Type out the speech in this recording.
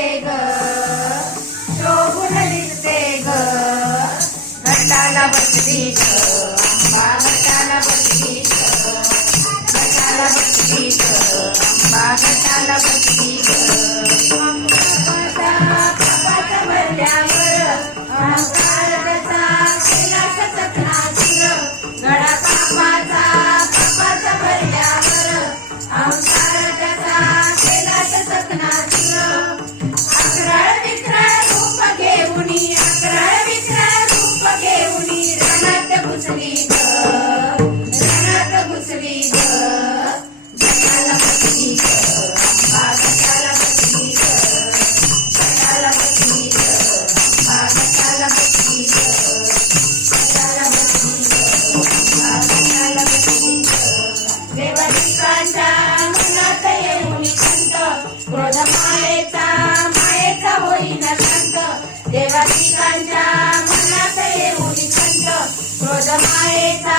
ग दिसते ग. घटाला बसली ग. घटाला बसली क्रोध मायेचा मायेचा होईना शांत देवाधिकांच्या मनात येऊन संत. क्रोध मायेचा